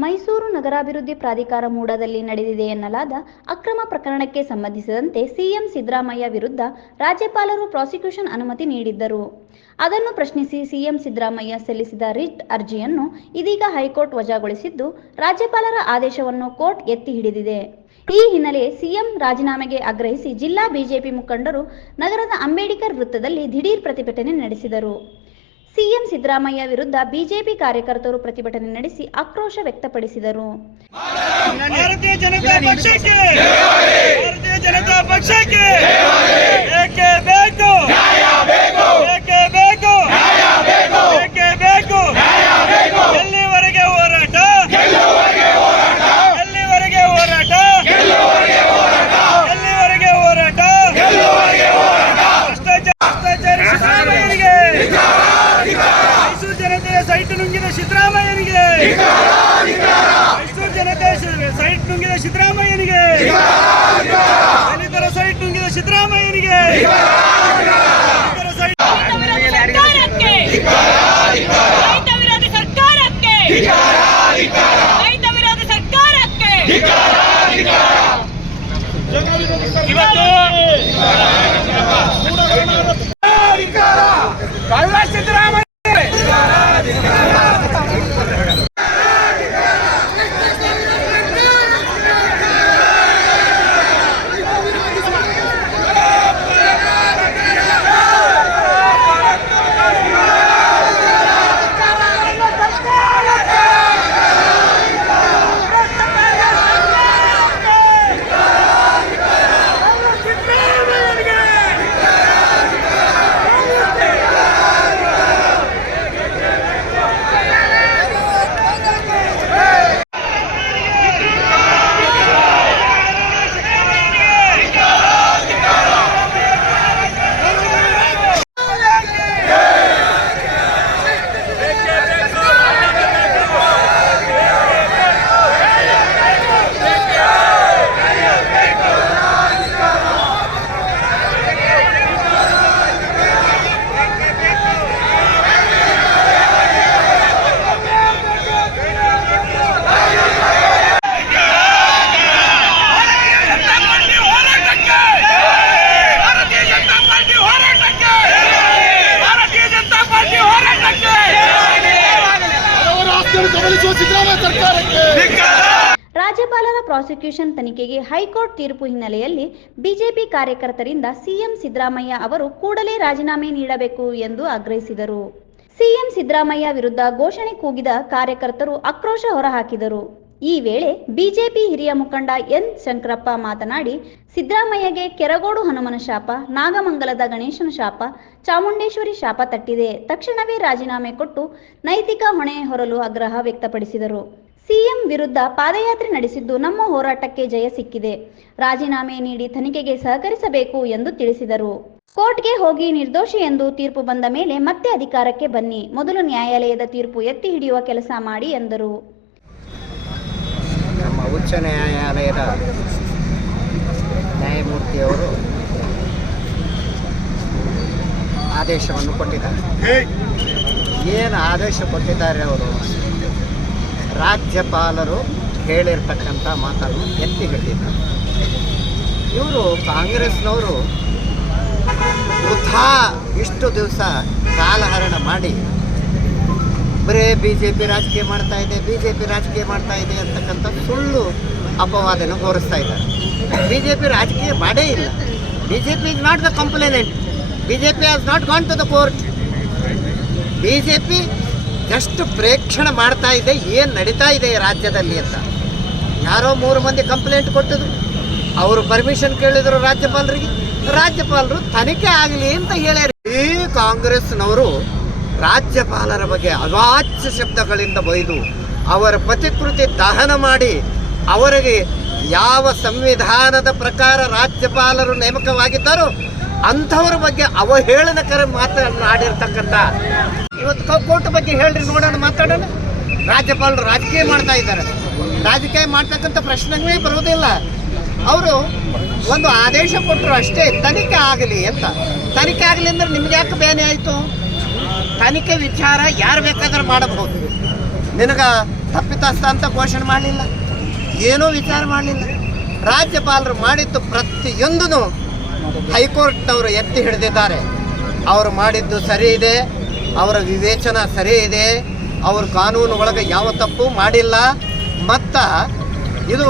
ಮೈಸೂರು ನಗರಾಭಿವೃದ್ಧಿ ಪ್ರಾಧಿಕಾರ ಮೂಡದಲ್ಲಿ ನಡೆದಿದೆ ಎನ್ನಲಾದ ಅಕ್ರಮ ಪ್ರಕರಣಕ್ಕೆ ಸಂಬಂಧಿಸಿದಂತೆ ಸಿಎಂ ಸಿದ್ದರಾಮಯ್ಯ ವಿರುದ್ಧ ರಾಜ್ಯಪಾಲರು ಪ್ರಾಸಿಕ್ಯೂಷನ್ ಅನುಮತಿ ನೀಡಿದ್ದರು. ಅದನ್ನು ಪ್ರಶ್ನಿಸಿ ಸಿಎಂ ಸಿದ್ದರಾಮಯ್ಯ ಸಲ್ಲಿಸಿದ ರಿಟ್ ಅರ್ಜಿಯನ್ನು ಇದೀಗ ಹೈಕೋರ್ಟ್ ವಜಾಗೊಳಿಸಿದ್ದು, ರಾಜ್ಯಪಾಲರ ಆದೇಶವನ್ನು ಕೋರ್ಟ್ ಎತ್ತಿ ಹಿಡಿದಿದೆ. ಈ ಹಿನ್ನೆಲೆ ಸಿಎಂ ರಾಜೀನಾಮೆಗೆ ಆಗ್ರಹಿಸಿ ಜಿಲ್ಲಾ ಬಿಜೆಪಿ ಮುಖಂಡರು ನಗರದ ಅಂಬೇಡ್ಕರ್ ವೃತ್ತದಲ್ಲಿ ದಿಢೀರ್ ಪ್ರತಿಭಟನೆ ನಡೆಸಿದರು. ಸಿಎಂ ಸಿದ್ದರಾಮಯ್ಯ ವಿರುದ್ಧ ಬಿಜೆಪಿ ಕಾರ್ಯಕರ್ತರು ಪ್ರತಿಭಟನೆ ನಡೆಸಿ ಆಕ್ರೋಶ ವ್ಯಕ್ತಪಡಿಸಿದರು. ಭಾರತೀಯ ಜನತಾ ಪಕ್ಷಕ್ಕೆ ಭಾರತೀಯ ಜನತಾ ಪಕ್ಷಕ್ಕೆ ಏಕೆ ಬೇಕು ಏಕೆ ಬೇಕು ಏಕೆ ಬೇಕು ಎಲ್ಲಿವರೆಗೆ ಹೋರಾಟ ಎಲ್ಲಿವರೆಗೆ ಹೋರಾಟ ಎಲ್ಲಿವರೆಗೆ ಹೋರಾಟ ಭ್ರಷ್ಟಾಚಾರಿ ಸಿದ್ದರಾಮಯ್ಯನಿಗೆ ಮೈಸೂರು ಜನತೆಯ ಸೈಟ್ ನುಂಗಿದ ಸಿದ್ದರಾಮಯ್ಯನಿಗೆ ಮೈಸೂರು ಜನತೆ ಸೈಟ್ ನುಂಗಿದ ಸಿದ್ದರಾಮಯ್ಯನಿಗೆ ದಲಿತರ ಸೈಟ್ ನುಂಗಿದ ಸಿದ್ದರಾಮಯ್ಯನಿಗೆ ಇವತ್ತು ಕಳ್ಳ ಸಿದ್ದರಾಮಯ್ಯ ರಾಜ್ಯಪಾಲರ ಪ್ರಾಸಿಕ್ಯೂಷನ್ ತನಿಖೆಗೆ ಹೈಕೋರ್ಟ್ ತೀರ್ಪು ಹಿನ್ನೆಲೆಯಲ್ಲಿ ಬಿಜೆಪಿ ಕಾರ್ಯಕರ್ತರಿಂದ ಸಿಎಂ ಸಿದ್ದರಾಮಯ್ಯ ಅವರು ಕೂಡಲೇ ರಾಜೀನಾಮೆ ನೀಡಬೇಕು ಎಂದು ಆಗ್ರಹಿಸಿದರು. ಸಿಎಂ ಸಿದ್ದರಾಮಯ್ಯ ವಿರುದ್ಧ ಘೋಷಣೆ ಕೂಗಿದ ಕಾರ್ಯಕರ್ತರು ಆಕ್ರೋಶ ಹೊರಹಾಕಿದರು. ಈ ವೇಳೆ ಬಿಜೆಪಿ ಹಿರಿಯ ಮುಖಂಡ ಎನ್ ಶಂಕರಪ್ಪ ಮಾತನಾಡಿ, ಸಿದ್ದರಾಮಯ್ಯಗೆ ಕೆರಗೋಡು ಹನುಮನ ಶಾಪ, ನಾಗಮಂಗಲದ ಗಣೇಶನ ಶಾಪ, ಚಾಮುಂಡೇಶ್ವರಿ ಶಾಪ ತಟ್ಟಿದೆ. ತಕ್ಷಣವೇ ರಾಜೀನಾಮೆ ಕೊಟ್ಟು ನೈತಿಕ ಹೊಣೆ ಹೊರಲು ಆಗ್ರಹ ವ್ಯಕ್ತಪಡಿಸಿದರು. ಸಿಎಂ ವಿರುದ್ಧ ಪಾದಯಾತ್ರೆ ನಡೆಸಿದ್ದು ನಮ್ಮ ಹೋರಾಟಕ್ಕೆ ಜಯ ಸಿಕ್ಕಿದೆ. ರಾಜೀನಾಮೆ ನೀಡಿ ತನಿಖೆಗೆ ಸಹಕರಿಸಬೇಕು ಎಂದು ತಿಳಿಸಿದರು. ಕೋರ್ಟ್ಗೆ ಹೋಗಿ ನಿರ್ದೋಷಿ ಎಂದು ತೀರ್ಪು ಬಂದ ಮೇಲೆ ಮತ್ತೆ ಅಧಿಕಾರಕ್ಕೆ ಬನ್ನಿ. ಮೊದಲು ನ್ಯಾಯಾಲಯದ ತೀರ್ಪು ಎತ್ತಿ ಹಿಡಿಯುವ ಕೆಲಸ ಮಾಡಿ ಎಂದರು. ನಮ್ಮ ಉಚ್ಚ ನ್ಯಾಯಾಲಯದ ನ್ಯಾಯಮೂರ್ತಿಯವರು ಆದೇಶವನ್ನು ಕೊಟ್ಟಿದ್ದಾರೆ. ಏನು ಆದೇಶ ಕೊಟ್ಟಿದ್ದಾರೆ ಅವರು? ರಾಜ್ಯಪಾಲರು ಹೇಳಿರ್ತಕ್ಕಂಥ ಮಾತನ್ನು ಎತ್ತಿ ಹಿಡಿದಿದ್ದಾರೆ. ಇವರು ಕಾಂಗ್ರೆಸ್ನವರು ವೃಥಾ ಇಷ್ಟು ದಿವಸ ಕಾಲಹರಣ ಮಾಡಿ ಬರೇ BJP ರಾಜಕೀಯ ಮಾಡ್ತಾ ಇದೆ, BJP ರಾಜಕೀಯ ಮಾಡ್ತಾ ಇದೆ ಅಂತಕ್ಕಂಥ ಸುಳ್ಳು ಅಪವಾದನ ಹೊರಿಸ್ತಾ ಇದ್ದಾರೆ. BJP ರಾಜಕೀಯ ಮಾಡೇ ಇಲ್ಲ. BJP is not the complainant. BJP has not gone to the court. BJP just ಪ್ರೇಕ್ಷಣೆ ಮಾಡ್ತಾ ಇದೆ ಏನು ನಡೀತಾ ಇದೆ ರಾಜ್ಯದಲ್ಲಿ ಅಂತ. ಯಾರೋ 3 ಮಂದಿ ಕಂಪ್ಲೇಂಟ್ ಕೊಟ್ಟಿದ್ರು, ಅವರು ಪರ್ಮಿಷನ್ ಕೇಳಿದರು ರಾಜ್ಯಪಾಲರಿಗೆ. ರಾಜ್ಯಪಾಲರು ತನಿಖೆ ಆಗಲಿ ಅಂತ ಹೇಳ್ಯಾರ. ಈ ಕಾಂಗ್ರೆಸ್ನವರು ರಾಜ್ಯಪಾಲರ ಬಗ್ಗೆ ಅವಾಚ್ಯ ಶಬ್ದಗಳಿಂದ ಬೈದು ಅವರ ಪ್ರತಿಕೃತಿ ದಹನ ಮಾಡಿ ಅವರಿಗೆ ಯಾವ ಸಂವಿಧಾನದ ಪ್ರಕಾರ ರಾಜ್ಯಪಾಲರು ನೇಮಕವಾಗಿದ್ದಾರೋ ಅಂಥವ್ರ ಬಗ್ಗೆ ಅವಹೇಳನಕರ ಮಾತನಾಡಿರ್ತಕ್ಕಂಥ ಇವತ್ತು ಕೋರ್ಟ್ ಬಗ್ಗೆ ಹೇಳ್ರಿ ನೋಡೋಣ, ಮಾತಾಡೋಣ. ರಾಜ್ಯಪಾಲರು ರಾಜಕೀಯ ಮಾಡ್ತಾ ಇದ್ದಾರೆ. ರಾಜಕೀಯ ಮಾಡ್ತಕ್ಕಂಥ ಪ್ರಶ್ನೆಗಳೇ ಬರೋದಿಲ್ಲ. ಅವರು ಒಂದು ಆದೇಶ ಕೊಟ್ಟರು ಅಷ್ಟೇ, ತನಿಖೆ ಆಗಲಿ ಅಂತ. ತನಿಖೆ ಆಗಲಿ ಅಂದ್ರೆ ನಿಮ್ಗೆ ಯಾಕೆ ಬೇನೆ ಆಯಿತು? ತನಿಖೆ ವಿಚಾರ ಯಾರು ಬೇಕಾದ್ರೆ ಮಾಡಬಹುದು. ನಿನಗೆ ತಪ್ಪಿತಸ್ಥ ಅಂತ ಘೋಷಣೆ ಮಾಡಲಿಲ್ಲ, ಏನೂ ವಿಚಾರ ಮಾಡಲಿಲ್ಲ. ರಾಜ್ಯಪಾಲರು ಮಾಡಿದ್ದು ಪ್ರತಿಯೊಂದೂ ಹೈಕೋರ್ಟ್ನವರು ಎತ್ತಿ ಹಿಡಿದಿದ್ದಾರೆ. ಅವರು ಮಾಡಿದ್ದು ಸರಿ ಇದೆ, ಅವರ ವಿವೇಚನ ಸರಿ ಇದೆ, ಅವರು ಕಾನೂನು ಒಳಗೆ ಯಾವ ತಪ್ಪು ಮಾಡಿಲ್ಲ. ಮತ್ತು ಇದು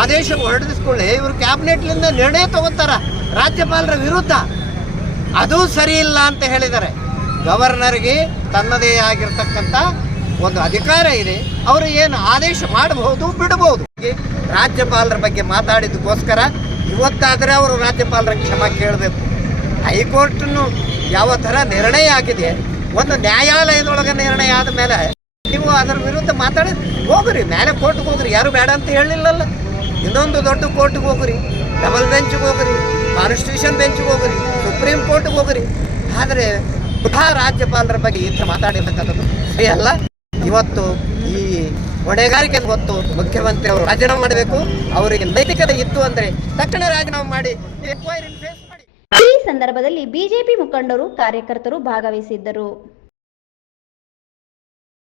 ಆದೇಶ ಹೊರಡಿಸ್ಕೊಳ್ಳಿ ಇವರು ಕ್ಯಾಬಿನೆಟ್ಲಿಂದ ನಿರ್ಣಯ ತಗೋತಾರ ರಾಜ್ಯಪಾಲರ ವಿರುದ್ಧ, ಅದು ಸರಿ ಇಲ್ಲ ಅಂತ ಹೇಳಿದ್ದಾರೆ. ಗವರ್ನರ್ಗೆ ತನ್ನದೇ ಆಗಿರ್ತಕ್ಕಂಥ ಒಂದು ಅಧಿಕಾರ ಇದೆ, ಅವರು ಏನು ಆದೇಶ ಮಾಡಬಹುದು ಬಿಡಬಹುದು. ರಾಜ್ಯಪಾಲರ ಬಗ್ಗೆ ಮಾತಾಡಿದ್ದಕ್ಕೋಸ್ಕರ ಇವತ್ತಾದರೆ ಅವರು ರಾಜ್ಯಪಾಲರ ಕ್ಷಮೆ ಕೇಳಬೇಕು. ಹೈಕೋರ್ಟ್ನು ಯಾವ ಥರ ನಿರ್ಣಯ ಆಗಿದೆ, ಒಂದು ನ್ಯಾಯಾಲಯದೊಳಗೆ ನಿರ್ಣಯ ಆದ ಮೇಲೆ ನೀವು ಅದರ ವಿರುದ್ಧ ಮಾತಾಡಿ ಹೋಗ್ರಿ, ಮೇಲೆ ಕೋರ್ಟ್ಗೆ ಹೋಗ್ರಿ, ಯಾರು ಬೇಡ ಅಂತ ಹೇಳಿಲ್ಲಲ್ಲ. ಇನ್ನೊಂದು ದೊಡ್ಡ ಕೋರ್ಟ್ಗೆ ಹೋಗ್ರಿ, ಡಬಲ್ ಬೆಂಚ್ಗೆ ಹೋಗ್ರಿ, ಕಾನ್ಸ್ಟಿಟ್ಯೂಷನ್ ಬೆಂಚ್ಗೆ ಹೋಗ್ರಿ, ಸುಪ್ರೀಂ ಕೋರ್ಟ್ಗೆ ಹೋಗ್ರಿ. ಆದರೆ ರಾಜ್ಯಪಾಲರ ಬಗ್ಗೆ ಈ ಥರ ಮಾತಾಡಿರ್ತಕ್ಕಂಥದ್ದು ಸರಿ ಅಲ್ಲ. ಇವತ್ತು ಈ ಹೊಣೆಗಾರಿಕೆ ಹೊತ್ತು ಮುಖ್ಯಮಂತ್ರಿ ಅವರು ರಾಜೀನಾಮೆ ಮಾಡಬೇಕು. ಅವರಿಗೆ ನೈತಿಕತೆ ಇತ್ತು ಅಂದರೆ ತಕ್ಷಣ ರಾಜೀನಾಮೆ ಮಾಡಿ ಎನ್ಕ್ವೈರಿ ಫೇಸ್ ಮಾಡಿ. ಈ ಸಂದರ್ಭದಲ್ಲಿ ಬಿಜೆಪಿ ಮುಖಂಡರು, ಕಾರ್ಯಕರ್ತರು ಭಾಗವಹಿಸಿದ್ದರು.